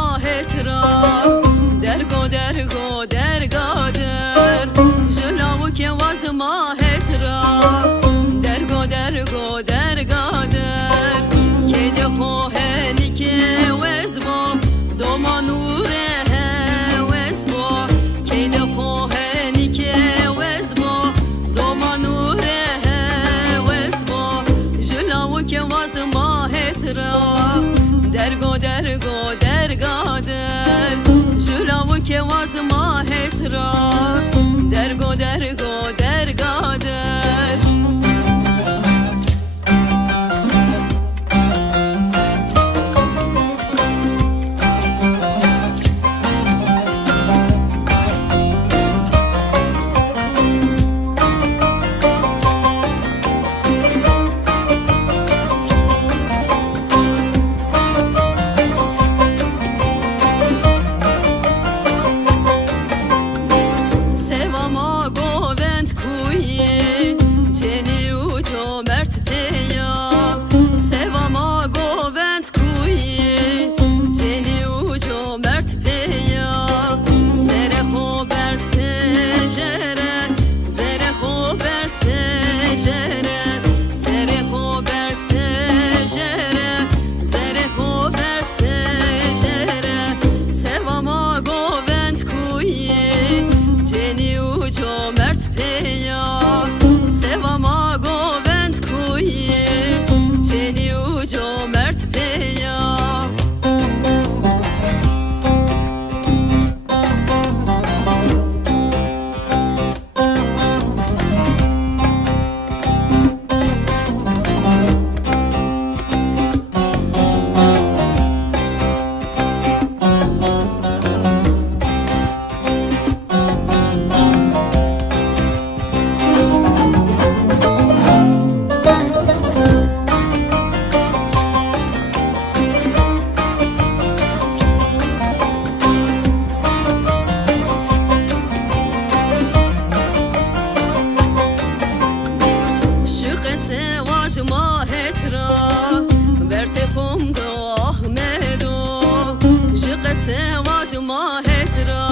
mahetra dergo dergo dergader jelavu ke vaz mahetra dergo dergo dergader kede ho helike wezbo domanure wezbo kede ho helike wezbo domanure wezbo jelavu ke vaz mahetra dergo dergo dergader julavu ke vaz mahetra dergo dergo dergader mahetra verte pomdo ahmedo jqase vaz mahetra